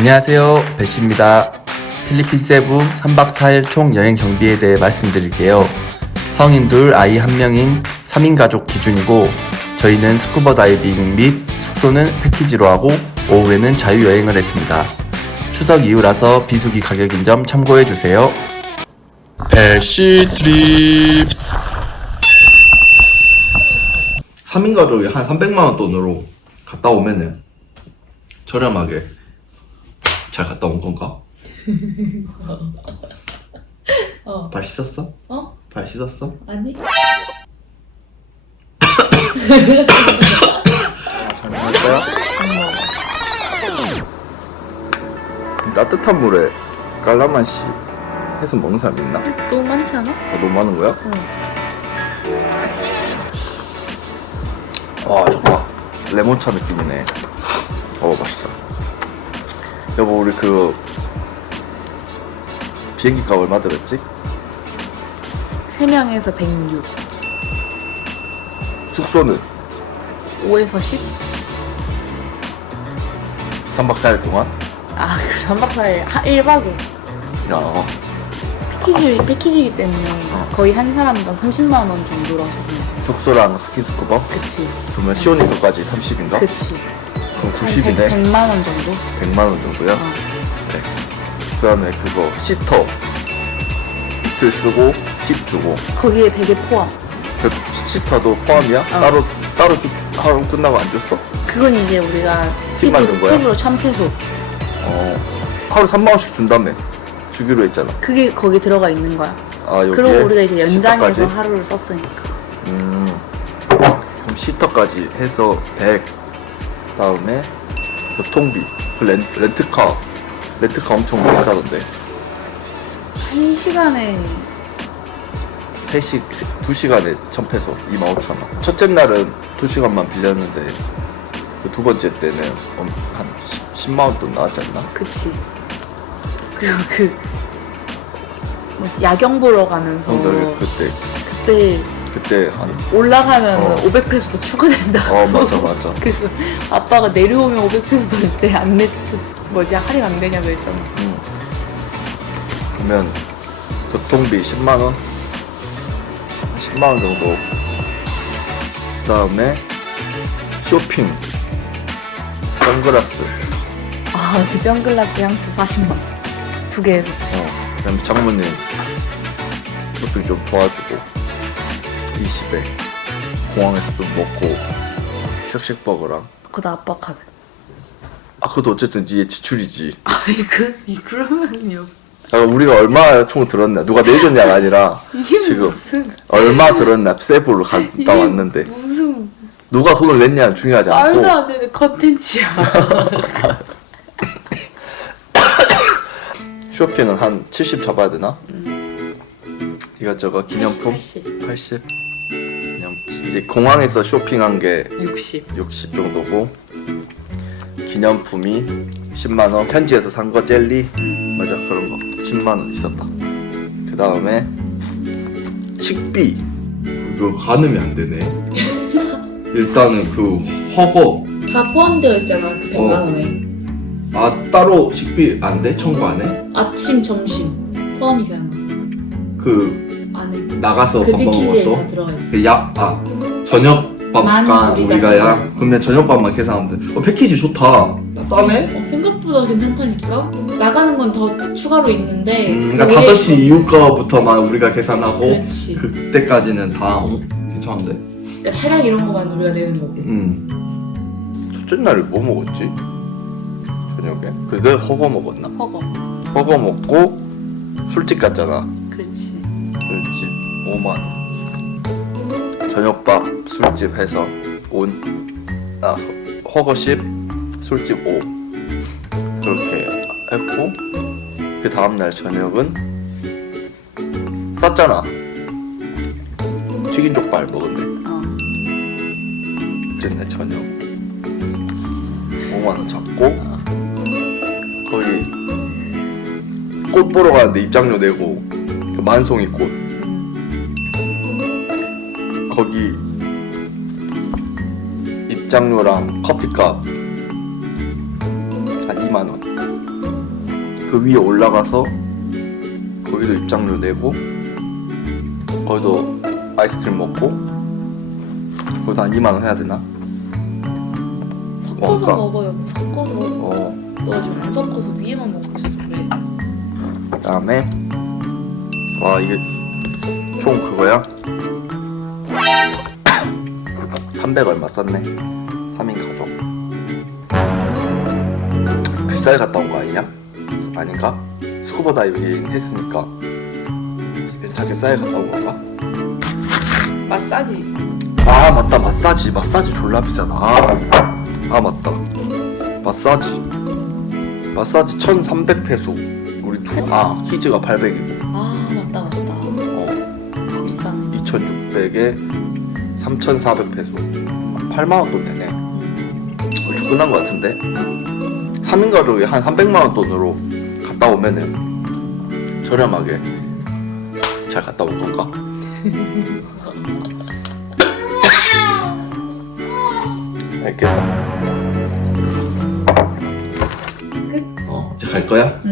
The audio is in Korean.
안녕하세요. 배씨입니다. 필리핀 세부 3박 4일 총 여행 경비에 대해 말씀드릴게요. 성인 둘, 아이 한 명인 3인 가족 기준이고, 저희는 스쿠버 다이빙 및 숙소는 패키지로 하고, 오후에는 자유여행을 했습니다. 추석 이후라서 비수기 가격인 점 참고해주세요. 배씨 트립 3인 가족이 한 300만원 돈으로 갔다 오면은 저렴하게 잘 갔다 온 건가? 어. 발 씻었어? 어? 발 씻었어? 아니? 할 거야? 따뜻한 물에 깔라만시 해서 먹는 사람 있나? 너무 많지 않아? 어, 너무 많은 거야? 응. 와 좋다 레몬차 느낌이네 어 맛있다 여보 우리 그 비행기 값 얼마 들었지? 3명에서 106 숙소는 5에서 10? 3박 4일 동안? 아 그래 3박 4일 1박에 야 패키지, 패키지이기 때문에 거의 한 사람당 30만 원 정도라서 숙소랑 스키스쿠버? 그치 그러면 시오니까지 30인가? 그치 그럼 90이네 100, 만 원 정도? 100만 원 정도야? 어. 네. 그 다음에 그거 시터 이틀 쓰고 팁 주고 거기에 되게 포함 그 시터도 포함이야? 따로 따로 주, 하루 끝나고 안 줬어? 그건 이제 우리가 팁 만든 거야? 팁으로 참패소 어 하루 3만 원씩 준다며 주기로 했잖아 그게 거기 들어가 있는 거야 아 여기에 그리고 우리가 이제 연장해서 시터까지? 하루를 썼으니까 음 그럼 시터까지 해서 100 다음에 교통비 그 렌, 렌트카 렌트카 엄청 비싸던데 한 시간에 3시, 2시간에 1000페소 25,000원 첫째 날은 2시간만 빌렸는데 그 두 번째 때는 엄- 한 10만원 돈 나왔지 않나? 그치. 그리고 그, 뭐지, 야경 보러 가면서 그때 그때 그때 한 올라가면 어. 500페소도 추가된다. 어 맞아 맞아 그래서 아빠가 내려오면 500페소 될때안 내, 뭐지, 할인 안 되냐고 했잖아. 음. 그러면 교통비 10만 원? 10만 원 정도 그 다음에 쇼핑 선글라스 아, 그 선글라스 향수 40만. 두 개에서. 어, 그다음에 장모님 쇼핑 좀 도와주고 20에 공항에서 좀 먹고 쉑쉑버거랑 그거 다 카드. 아 그것도 어쨌든 니의 지출이지 아니, 그, 이- 그러면요. 아, 우리가 얼마 총 들었나 누가 내줬냐가 아니라 이게 지금 무슨, 얼마 들었나 세부로 갔다 이게 왔는데 무슨, 누가 돈을 냈냐는 중요하지 않고 말도 안 되는 컨텐츠야. 쇼핑은 한 70 잡아야 되나? 이것저것 기념품 80. 80 그냥 이제 공항에서 쇼핑한 게 60. 60 정도고 기념품이 10만 원. 현지에서 산 거 젤리. 맞아 그런 거. 10만 원 있었다. 그 다음에 식비. 이거 가늠이 안 되네. 일단은 그 허거. 다 포함되어 있잖아 그 100만 어. 원에. 아 따로 식비 안 돼? 청구 안 해? 아침 점심. 포함이잖아 그 나가서 그밥 먹은 패키지에 것도 들어가 있어 그 야, 아, 저녁밥만 만 우리가 우리가 야 사는 그러면 저녁밥만 계산하면 돼. 어, 패키지 좋다. 싸네? 어, 생각보다 괜찮다니까 나가는 건 더 추가로 있는데 음, 그 그러니까 외에 5시 이후 거부터만 우리가 계산하고 그렇지 그때까지는 다 어, 괜찮은데? 그러니까 차량 이런 거만 우리가 내는 거고 음. 첫째 날에 뭐 먹었지? 저녁에? 그때 허거 먹었나? 허거 허거 먹고 술집 갔잖아. 그렇지 술집 5만 원. 저녁밥 술집 해서 온. 아 허거 10, 술집 5. 그렇게 했고 그 다음 날 저녁은 쌌잖아. 튀긴 족발 먹었네. 어. 어쨌네 저녁 5만 원 잡고 어. 거기 꽃 보러 가는데 입장료 내고 그 만송이 꽃 거기 입장료랑 커피값 한 2만 원 그 위에 올라가서 거기도 입장료 내고 거기도 아이스크림 먹고 거기도 한 2만 원 해야 되나? 섞어서. 먹어요. 섞어서 먹어. 어 너가 지금 안 섞어서 위에만 먹고 있어서 그래. 그다음에 와 이게 총 그거야? 300 얼마 썼네 3인 가족 비싸게 갔다 온 거 아니냐? 아닌가? 스쿠버 다이빙 했으니까 싸게 갔다 온 건가? 마사지. 아 맞다 마사지 마사지 졸라 비싸다 아, 아 맞다 마사지 마사지 1300페소 우리 두아 키즈가 800이고 아 맞다 맞다. 어 비싸네. 2600에 3400페소 8만원 돈 되네 얼추 끝난 것 같은데 3인 가족이 한 300만원 돈으로 갔다 오면은 저렴하게 잘 갔다 온 건가? 알겠다 어 이제 갈 거야? 응.